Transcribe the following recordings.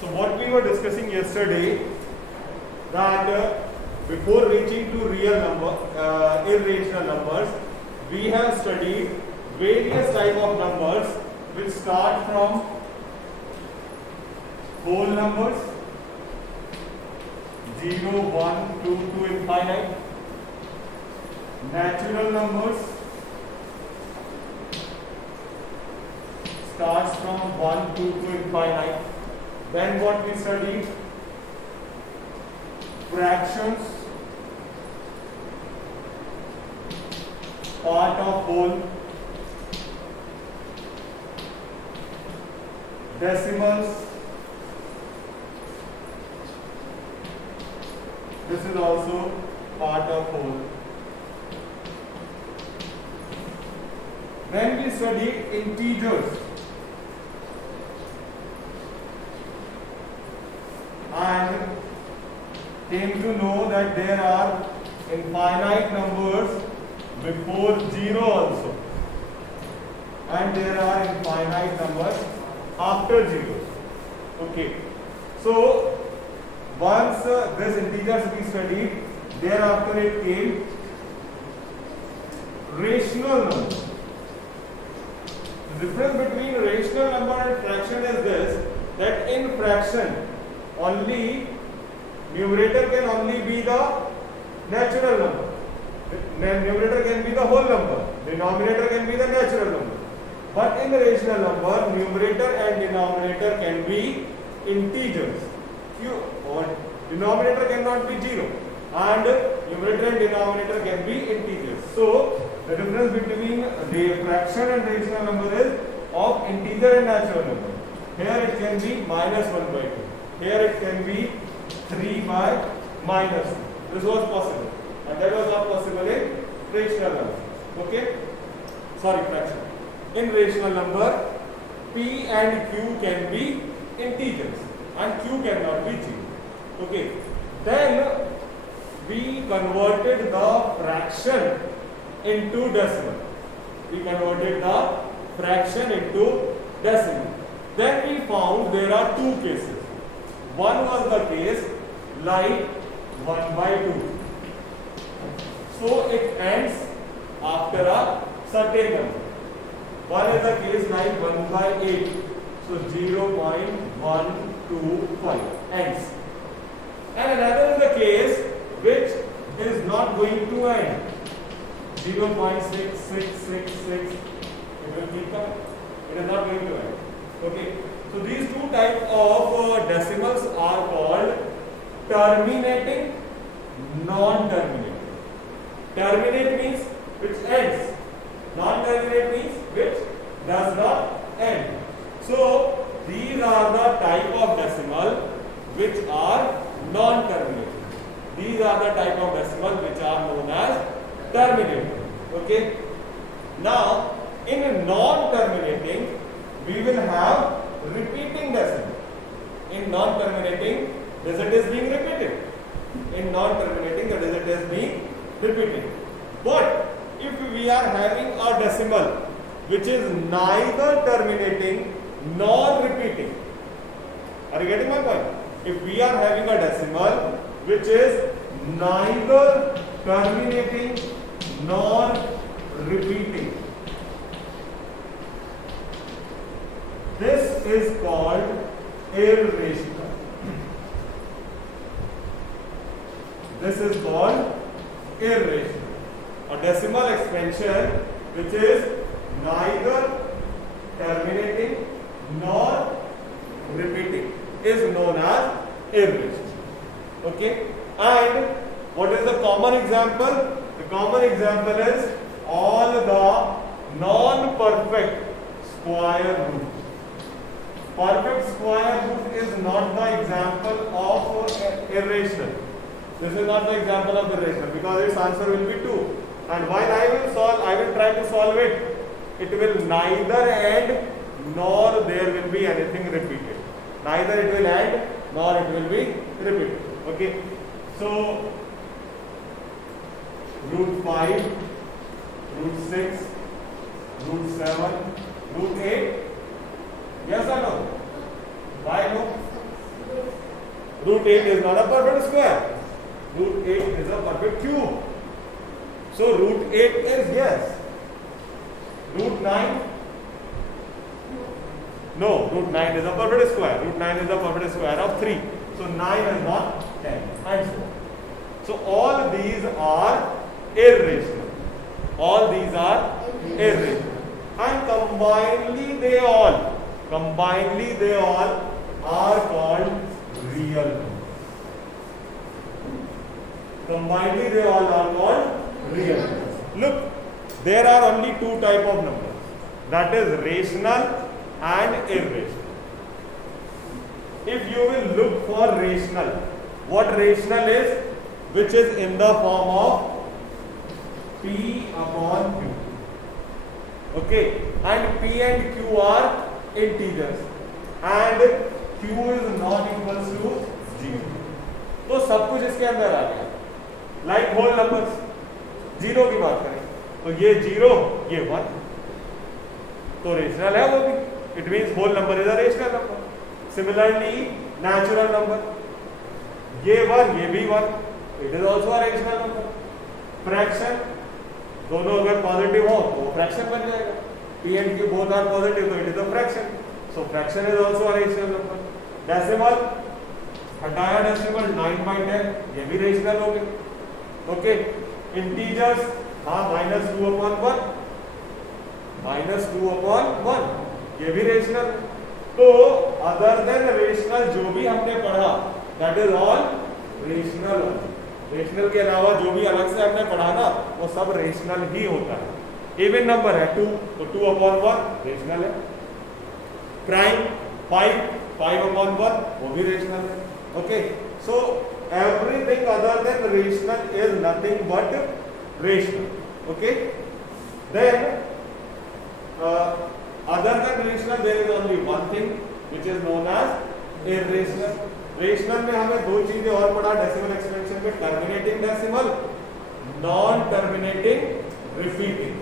So what we were discussing yesterday, that before reaching to real number, irrational numbers, we have studied various type of numbers which start from whole numbers 0, 1, 2 to infinite, natural numbers starts from 1, 2 to infinite. Then what we studied? Fractions, part of whole, decimals, this is also part of whole. Then we studied integers and came to know that there are infinite numbers before 0 also, and there are infinite numbers after 0. Okay, so once this integers we studied, thereafter it came rational number. The difference between rational number and fraction is this, that in fraction only numerator can only be the natural number. Numerator can be the whole number. Denominator can be the natural number. But in rational number, numerator and denominator can be integers. Denominator cannot be 0, and numerator and denominator can be integers. So the difference between the fraction and rational number is of integer and natural number. Here it can be minus 1 by 2. Here it can be 3 by minus 2. This was possible, and that was not possible in rational number. Okay? Sorry, fraction. In rational number, P and Q can be integers, and Q cannot be 0. Okay. Then we converted the fraction into decimal. We converted the fraction into decimal. Then we found there are two cases. One was the case like 1 by 2. So it ends after a certain number. One is the case like 1 by 8. So 0.125 ends. And another is the case which is not going to end. 0.6666. It will keep coming. It is not going to end. Okay. So these two types of decimals are called terminating, non-terminating. Terminate means which ends. Non-terminate means which does not end. So these are the type of decimal which are non-terminating. These are the type of decimal which are known as terminating. Okay. Now in non-terminating we will have repeating decimal. In non-terminating, digit is being repeated. In non-terminating, the digit is being repeated. But if we are having a decimal which is neither terminating nor repeating, are you getting my point? If we are having a decimal which is neither terminating nor repeating, this is called irrational. This is called irrational. A decimal expansion which is neither terminating nor repeating is known as irrational. Okay? And what is the common example? The common example is all the non-perfect square root. Perfect square root is not the example of irrational. This is not the example of irrational because its answer will be 2. And while I will try to solve it, it will neither end nor there will be anything repeated. Neither it will end nor it will be repeated. Okay. So root 5, root 6, root 7, root 8. Yes or no? Why no? Root 8 is not a perfect square. Root 8 is a perfect cube. So root 8 is yes. Root 9? No, root 9 is a perfect square. Root 9 is the perfect square of 3. So 9 is not 10. And so on. So all these are irrational. All these are irrational. And combinedly they all are called real numbers. Combinedly they all are called real numbers. Look, there are only two types of numbers. That is rational and irrational. If you will look for rational, what rational is? Which is in the form of P upon Q. Okay, and P and Q are integers and Q is not equals to 0. तो सब कुछ इसके अंदर आ गया. Like whole numbers. 0 की बात करें तो ये 0, ये 1. तो रेशनल है वो भी. It means whole number is a rational number. Similarly, natural number. ये 1, ये भी 1. It is also a rational number. Fraction, दोनों अगर पॉजिटिव हो तो वो फ्रैक्शन बन जाएगा. P and Q both are positive, so it is a fraction. So fraction is also a rational number. Decimal, हटाया decimal 9/10, ये भी rational हो गए. Okay, integers, हाँ -2 upon 1, -2 upon 1, ये भी rational. तो other than rational जो भी हमने पढ़ा, that is all rational. Rational के अलावा जो भी अलग से हमने पढ़ा ना वो सब रेशनल ही होता है. इवन नंबर है 2 तो 2 upon 1 रेशनल है. प्राइम 5 upon 1 वो भी रेशनल है. Okay, so everything other than rational is nothing but rational. Okay, then other than rational there is only one thing which is known as irrational. Rational में हमें दो चीजें और पढ़ा डेसिमल एक्सपेंशन में, terminating decimal, non terminating repeating.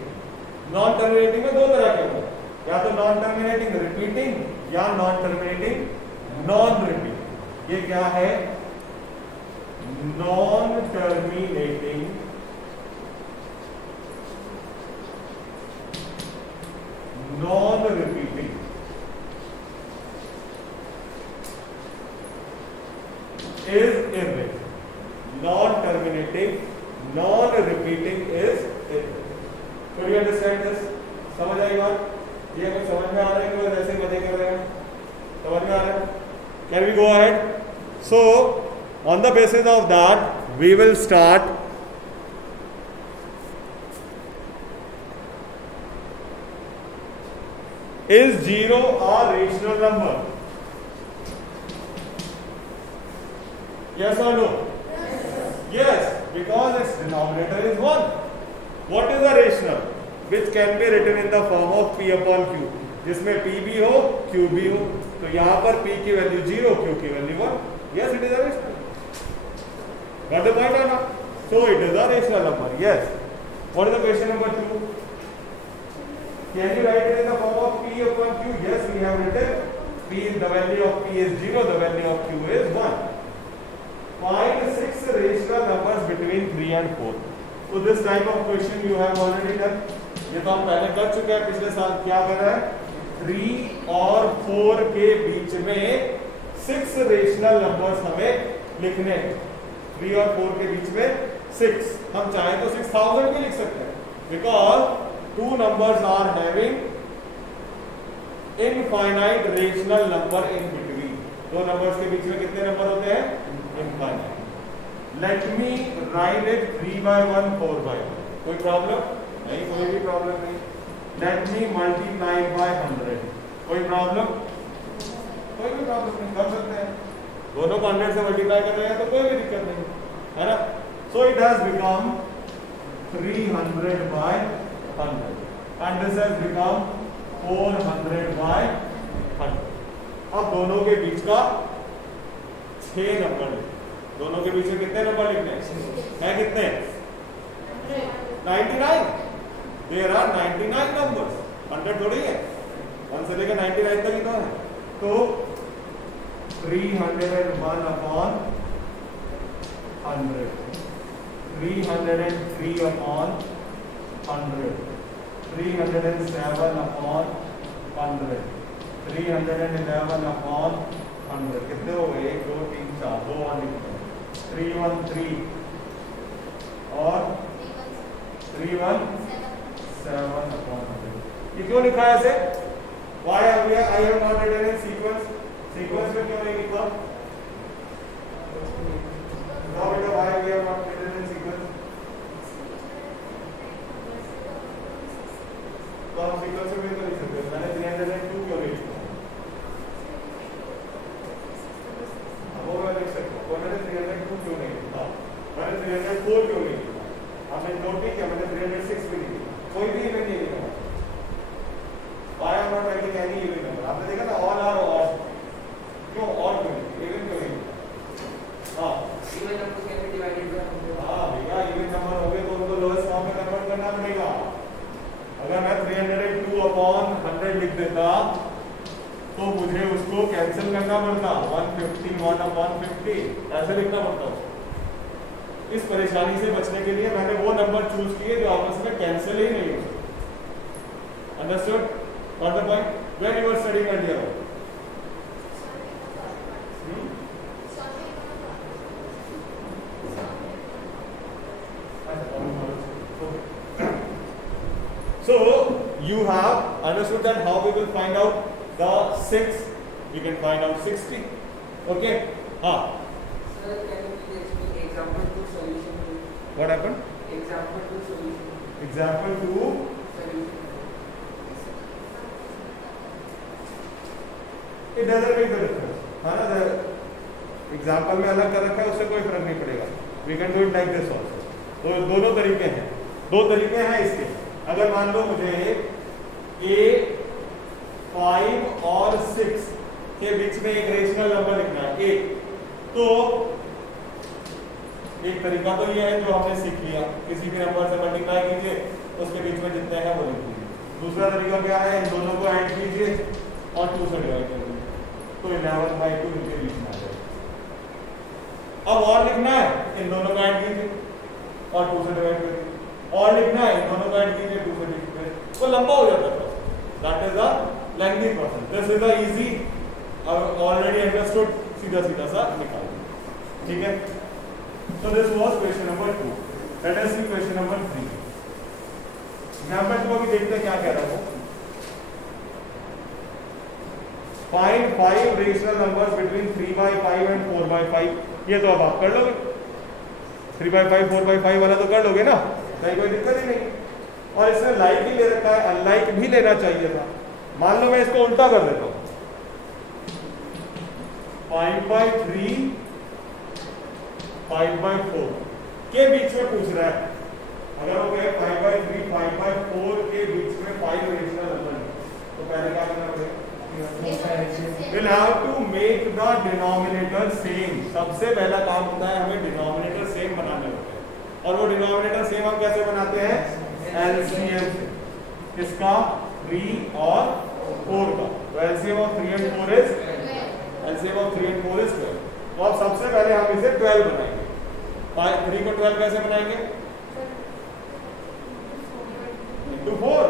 Non terminating में दो तरह के होते हैं, या तो नॉन टर्मिनेटिंग रिपीटिंग या नॉन टर्मिनेटिंग नॉन रिपीटिंग. ये क्या है? Non terminating non repeating is irrational. Non-terminating, non-repeating is irrational. Could you understand this? समझ आई बात? ये कुछ समझ में आ रहा है कि बस ऐसे मजे कर रहे हैं? समझ में आ रहा है? Can we go ahead? So, on the basis of that, we will start. Is 0 a rational number? Yes or no? Yes, because its denominator is 1. What is a rational? Which can be written in the form of P upon Q, जिसमें P भी हो, Q भी हो. तो यहाँ पर P की value 0, Q की value 1. Yes, it is a rational. Got the point or not? So it is a rational number. Yes. What is the question number 2? Can you write it in the form of P upon Q? Yes, we have written. P, the value of P is 0, the value of Q is 1. Find 6 rational numbers between 3 and 4. So this type of question you have already done. ये तो हम पहले कर चुके हैं पिछले साल. क्या कर रहा है? 3 और 4 के बीच में 6 रेशनल नंबर्स हमें लिखने हैं. 3 और 4 के बीच में 6. हम चाहें तो 6000 भी लिख सकते हैं, because 2 numbers are having infinite rational number in between. 2 numbers के बीच में कितने नंबर होते हैं? Infinite. Let me write it 3/1, 4/1. कोई प्रॉब्लम नहीं? कोई भी प्रॉब्लम नहीं. Let me multiply by 100. कोई प्रॉब्लम? कोई भी प्रॉब्लम नहीं, कर सकते हैं. दोनों को 100 से मल्टीप्लाई कर रहे हैं तो कोई भी दिक्कत नहीं है ना. So it has become 300/100 and this has become 400/100. अब दोनों के बीच का 6 नंबर लिखते. दोनों के बीच में कितने नंबर लिखने हैं? कितने? 99. There are 99 numbers. 100 थोड़ी है. 1 से लेकर 99 तक ही तो है. तो 301 upon 100, 303 upon 100, 307 upon 100, 311 upon 100. कितने हो गए? 1 2 3 4, 2 और लिखते हैं, 313 और 317 upon 100. ये क्यों लिखा है ऐसे? Why I have not written in sequence? Sequence में क्यों नहीं लिखा? Now बेटा why we have not written in sequence? तो हम sequence में तो लिख सकते हैं. मैंने 302 क्यों नहीं लिखा? वो मैं लिख सकता हूँ. मैंने 302 क्यों नहीं लिखा? मैंने 304 क्यों नहीं लिखा? हमने नोट नहीं किया. मैंने 306 भी नहीं लिखा. कोई भी इवेंट नहीं लिखा. Why am I not writing any even number? आपने देखा ना all are odd. क्यों odd क्यों नहीं? Even क्यों नहीं? हाँ. Even number can be divided by 100. हाँ भैया even number हो गए तो उनको lowest form में convert करना पड़ेगा. अगर मैं 302 upon 100 लिख देता तो मुझे उसको कैंसिल करना पड़ता. 151 upon 50 ऐसे लिखना पड़ता. इस परेशानी से बचने के लिए मैंने वो नंबर चूज किए जो आपस में कैंसिल ही नहीं हो सकते. Understood? Got the point? When you were studying earlier? So you have understood that how we will find out the 6. We can find out 60. Okay? Sir, can you please explain example to solution? What happened? Example to solution. Example to solution. It doesn't make a difference. है ना? Example में अलग कर रखा है, उससे कोई फर्क नहीं पड़ेगा. We can do it like this also. तो दोनों तरीके हैं. दो तरीके हैं इसके. अगर मान लो मुझे A 5 और 6 के बीच में एक रेशनल नंबर लिखना है A, तो एक तरीका तो ये है जो हमने सीख लिया, किसी भी नंबर से मल्टीप्लाई कीजिए, उसके बीच में जितने हैं वो लिख लीजिए. दूसरा तरीका क्या है? इन दोनों को ऐड कीजिए और 2 से डिवाइड कर दीजिए, तो 11/2 इनके बीच में आ जाएगा. अब और लिखना है, इन दोनों को ऐड कीजिए और 2 से डिवाइड करिए. और लिखना है, इन दोनों को ऐड कीजिए, 2 से डिवाइड करिए. वो लंबा हो जाता है. That is the lengthy process. This is the easy, already understood, सीधा सीधा सा निकाल दीजिए. ठीक है? So this was question number 2. Let us see question number 3. Example 2 अभी देखते हैं क्या कह रहा है. Find 5 rational numbers between 3/5 and 4/5. ये तो अब आप कर लोगे. 3/5 4/5 वाला तो कर लोगे ना, कहीं कोई दिक्कत ही नहीं. और इसमें लाइक ही ले रखा है, अनलाइक भी लेना चाहिए था. मान लो मैं इसको उल्टा कर देता हूँ. 5/3 5/4 के बीच में पूछ रहा है. अगर वो कहे 5/3 5/4 के बीच में 5 रेशनल नंबर है, तो पहले क्या करना पड़ेगा? We'll have to make the denominator same. सबसे पहला काम होता है हमें डिनोमिनेटर सेम बनाने होते हैं. और वो डिनोमिनेटर सेम हम कैसे बनाते हैं? LCM से. किसका? 3 और 4 का. तो LCM of 3 and 4 is 12. तो अब सबसे पहले हम इसे 12 बनाएंगे. 3 को 12 कैसे बनाएंगे? into 4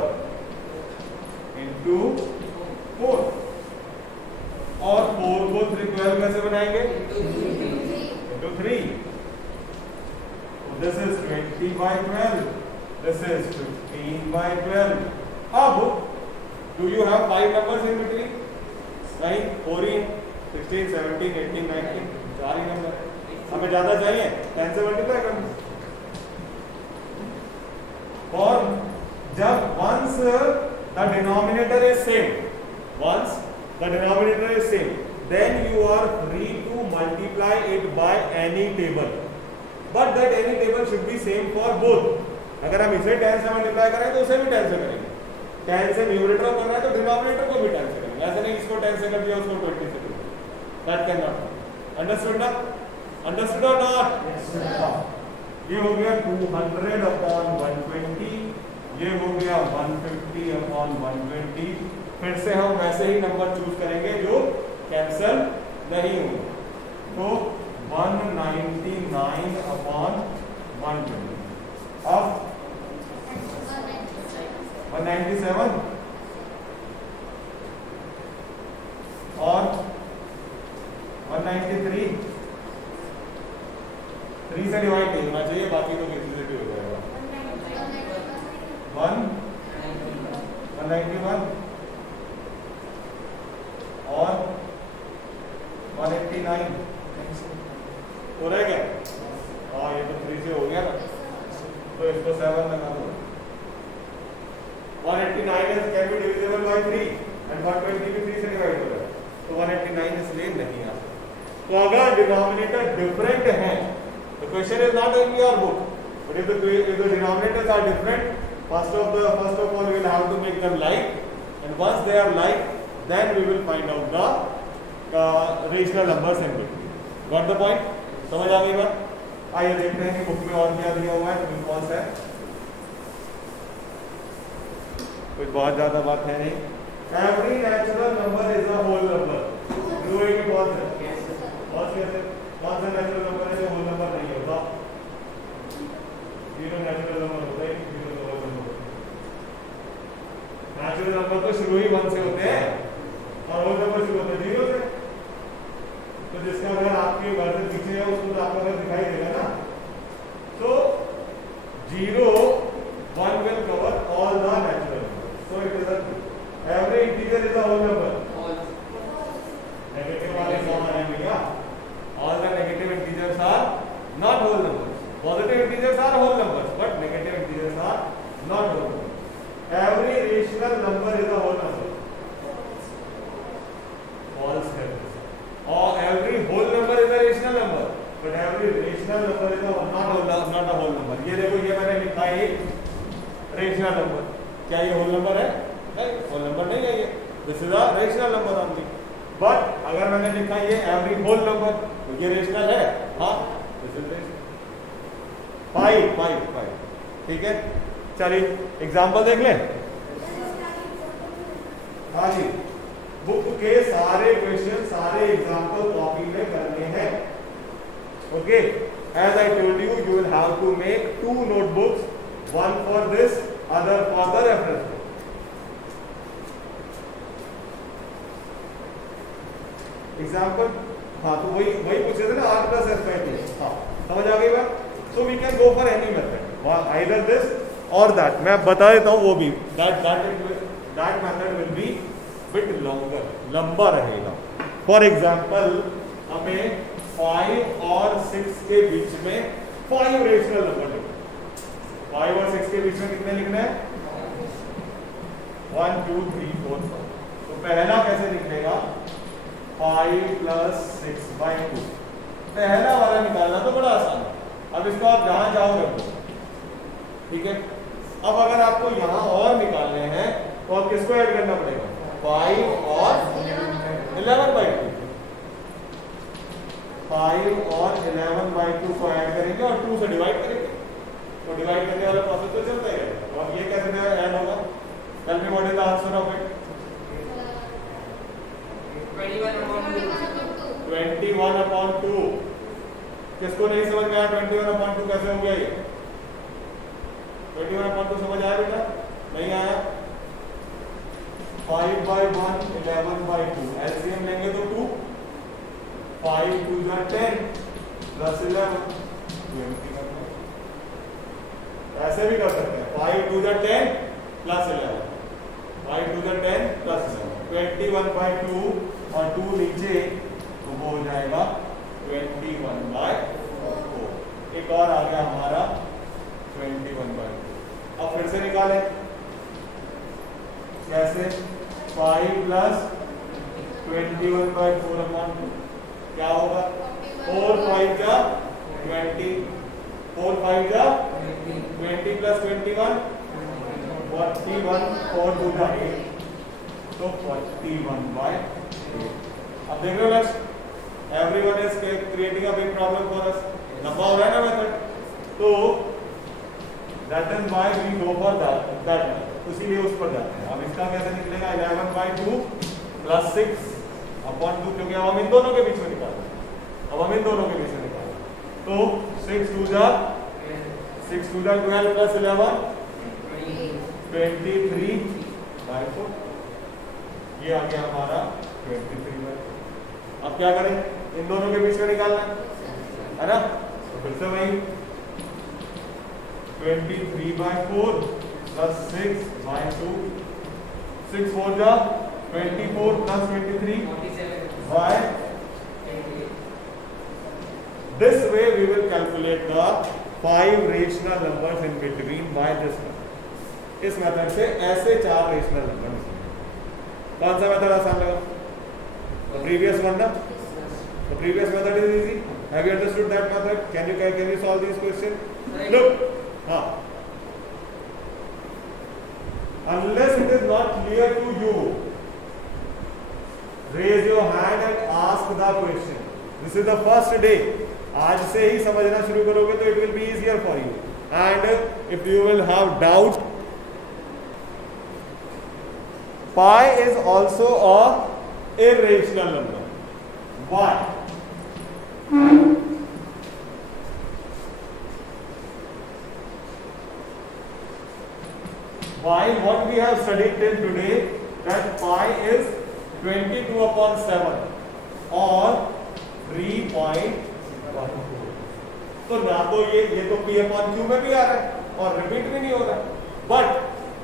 और 4 को 12 कैसे बनाएंगे? into 3. This is 20/12. This is 15/12. अब do you have 5 numbers in between? नहीं, 4 ही, 16 17 18 19, 4 ही नंबर. हमें ज्यादा चाहिए, 10 से मल्टीप्लाई करना. और जब once the denominator is same, then you are free to multiply it by any table, but that any table should be same for both. अगर हम इसे 10 से मल्टीप्लाई करें तो उसे भी 10 से करेंगे. 10 से न्यूमरेटर करना है तो डिनोमिनेटर को भी 10 से करेंगे. ऐसे नहीं इसको 10 से कर दिया उसको 20 से कर दिया. That cannot be. Understood ना? Understood or not? Yes, sir. ये हो गया 200/120. ये हो गया 150/120. फिर से हम वैसे ही नंबर चूज करेंगे जो कैंसल नहीं होगा। तो 199 अपॉन 120, अब 197 और 193, 3 से डिवाइड नहीं होना चाहिए, बाकी तो कैलकुलेटिव हो जाएगा। 191 और 189 हो रहा है क्या? हाँ, ये तो 3 से हो गया ना, तो इसको 7 लगा दो। 189 can be divisible by 3 and 120 भी 3 से डिवाइड हो रहा है, तो 189 इसलिए नहीं आता। तो अगर डिनोमिनेटर डिफरेंट है, the question is not in your book, but if the denominators are different, first of all we will have to make them like, and once they are like, then we will find out the rational numbers in between. Got the point? समझ आ गई बात? आइए देखते हैं कि book में और क्या दिया हुआ है, तो कौन सा है। कुछ बहुत ज्यादा बात है नहीं। Every natural number is a whole number. जो एक बहुत है, कौन सा नेचुरल नंबर है जो होल नंबर नहीं होता? जीरो नेचुरल नंबर होता है, zero whole number. Natural number तो शुरू ही 1 से होते हैं और होल नंबर शुरू होते हैं 0 से। तो जिसका अगर आपके घर से पीछे है उसको तो आपको अगर दिखाई देगा ना, तो 0 1 will cover all the natural numbers, so it is a every integer is a whole number. Negative वाले कौन है भैया? All the negative integers are not whole numbers. Positive integers are whole numbers, but negative integers are not whole numbers. Every rational number is a whole number. False है। Or every whole number is a rational number, but every rational number is not a whole number. ये देखो, ये मैंने लिखा है rational number. क्या ये whole number है? नहीं, whole number नहीं है ये. This is a rational number only. But अगर मैंने लिखा ये every whole number, तो ये रेशनल है। हाँ, this is rational. 5 ठीक है। चलिए एग्जाम्पल देख लें। हाँ जी, बुक के सारे क्वेश्चन, सारे एग्जाम्पल कॉपी में करने हैं। Okay, as I told you, you will have to make 2 notebooks, one for this, other for the reference book. Example, हाँ, तो वही पूछे थे ना, R plus S by 2। हाँ, समझ आ गई बात? So we can go for any method, either this और दैट। मैं बता देता हूँ वो भी, that method will be bit longer, लंबा रहेगा। फॉर एग्जाम्पल, हमें 5 और 6 के बीच में 5 रेशनल नंबर लिखना है। 5 और 6 के बीच में कितने लिखने हैं? 1 2 3 4 5। तो पहला कैसे निकलेगा? 5 plus 6 by 2। पहला वाला निकालना तो बड़ा आसान है। अब इसको आप जहां जाओ रख दो, ठीक है। अब अगर आपको यहां और निकालने हैं तो आप किसको ऐड करना पड़ेगा? 5 और 11 by 2। 5 और 11 by 2 को ऐड करेंगे और 2 से डिवाइड करेंगे, तो डिवाइड करने वाला प्रोसेस तो चलता ही रहेगा। तो अब ये कैसे ऐड होगा? Tell me what is the answer of it? 21 upon 2। किसको नहीं समझ में आया 21 upon 2 कैसे हो गया? ये 21 upon 2 समझ आया बेटा? नहीं आया? 5 by 1 11 by 2, एलसीएम लेंगे तो 2, 5 2 10 plus 11 20। ऐसे भी कर सकते हैं, 5 2 10 plus 11, 5 2 10 plus 11, 21 by 2 और 2 नीचे, तो वो हो जाएगा 21 by 4। एक और आ गया हमारा 21 by 2। अब फिर से निकालें, कैसे? 5 plus 21 by 4 upon 2 क्या होगा? 4 5 जा 20, 4 5 जा 20 plus 21 41, 4 2 जा 8, तो 41 by 8। अब देख रहे हो Lakshya, everyone is creating a big problem for us. लंबा हो रहा है ना मेथड, तो that is why we go for that method, इसीलिए उस पर जाते हैं। अब इसका कैसे निकलेगा? 11 by 2 plus 6 अपॉन 2, क्योंकि अब हम इन दोनों के बीच में निकालना है, अब हम इन दोनों के बीच में निकालना। तो 6 2 जा 12 प्लस 11 23/4, ये आ गया हमारा 23/4। अब क्या करें, इन दोनों के बीच में निकालना है ना, तो फिर से वही 23/4 प्लस 6/2, 6 4 जा 24 plus 23 by this way we will calculate the 5 rational numbers in between by this method. इस मेथड से ऐसे 4 रेशनल नंबर निकलेंगे। कौन सा मेथड आसान लगा? The previous one ना? The previous method is easy. Have you understood that method? Can you solve these questions? Look, unless it is not clear to you, raise your hand and ask the question. This is the first day. आज से ही समझना शुरू करोगे तो it will be easier for you. And if you will have doubt, pi is also a irrational number. Why? Why? What we have studied till today, that pi is 22/7 or 3.14। तो ना तो ये तो p/q में भी आ रहा है और रिपीट भी नहीं हो रहा, but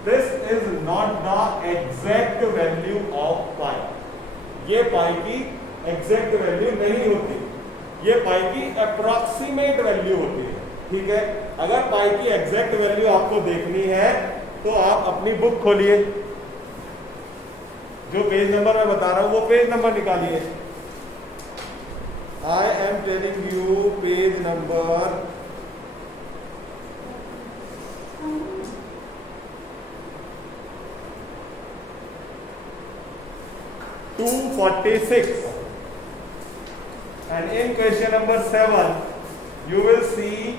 this is not the exact value of pi. ये पाई की एग्जैक्ट वैल्यू नहीं होती, ये पाई की अप्रॉक्सीमेट वैल्यू होती है। ठीक है, अगर पाई की एग्जैक्ट वैल्यू आपको देखनी है तो आप अपनी बुक खोलिए, जो पेज नंबर मैं बता रहा हूं वो पेज नंबर निकालिए। I am telling you page number 246, and in question number 7 you will see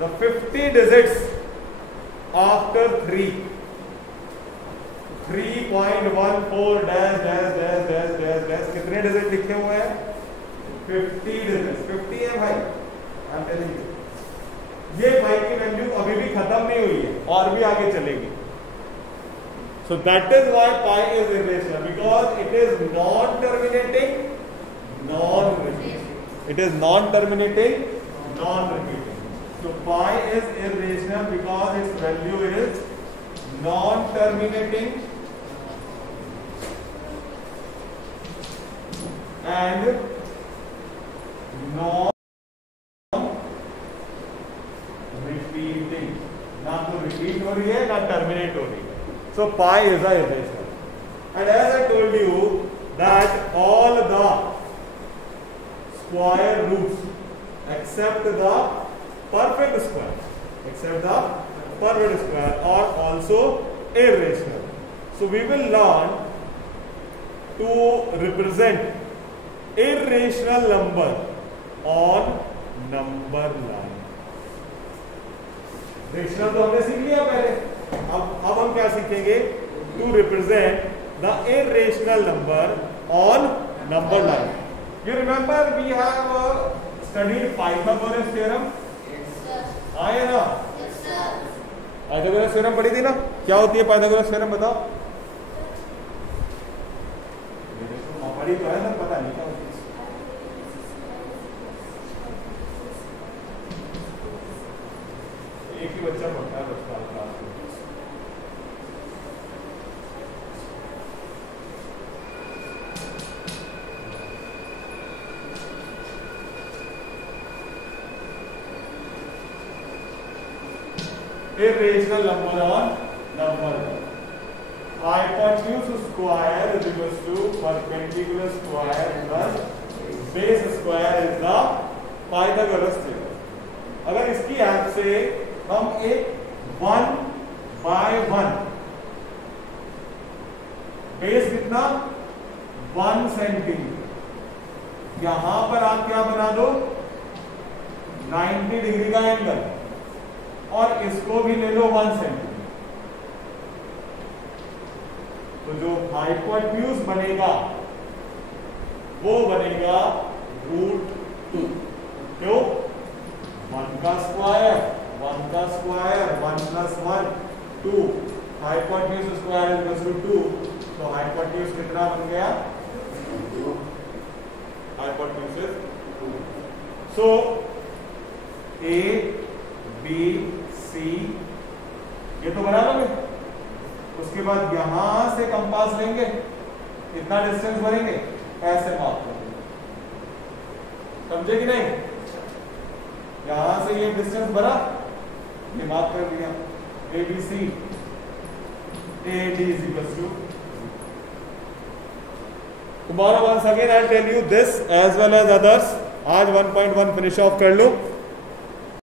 the 50 digits after 3, 3.14 dash dash dash dash dash dash, कितने डिजिट लिखे हुए हैं? 50 digits, 50 है भाई, I'm telling you। ये भाई की वैल्यू अभी भी खत्म नहीं हुई है और भी आगे चलेगी। So that is why pi is irrational, because it is non-terminating, non-repeating. It is non-terminating, non-repeating. So pi is irrational because its value is non-terminating and non-repeating. ना तो repeat हो रही है ना terminate हो रही है। So pi is a irrational. And as I told you that all the square roots except the perfect square are also irrational. So we will learn to represent irrational number on number line. रेशनल तो हमने सीख लिया पहले, अब हम क्या सीखेंगे? To represent the irrational number on number line. You remember we have studied Pythagoras theorem? आए ना? पाइथागोरस थ्योरम पढ़ी थी ना? क्या होती है पाइथागोरस थ्योरम, बताओ। पढ़ी तो है ना, पता नहीं क्या होती है। एक ही बच्चा पढ़ता है 10 साल क्लास में। Irrational number on number line. Hypotenuse square is equal to perpendicular square plus base square is the Pythagoras theorem. अगर इसकी हेल्प से हम एक 1/1 बेस कितना 1 सेंटीमीटर, यहां पर आप क्या बना दो 90 डिग्री का एंगल और इसको भी ले लो 1 सेंटीमीटर, तो जो हाइपोटेन्यूज बनेगा वो बनेगा √2। क्यों? 1 का square 1 + 1 2, hypotenuse square equals to 2, तो हाइपोटेन्यूज कितना बन गया? Hypotenuse 2। So A B C ये तो बना लोगे। उसके बाद यहां से कंपास लेंगे, कितना डिस्टेंस भरेंगे, ऐसे माप करेंगे, समझे कि नहीं? यहां से ये डिस्टेंस भरा, ये माप कर दिया, ABC AD is equals to। Tomorrow once again I'll tell you this as well as others। आज 1.1 फिनिश ऑफ कर लो।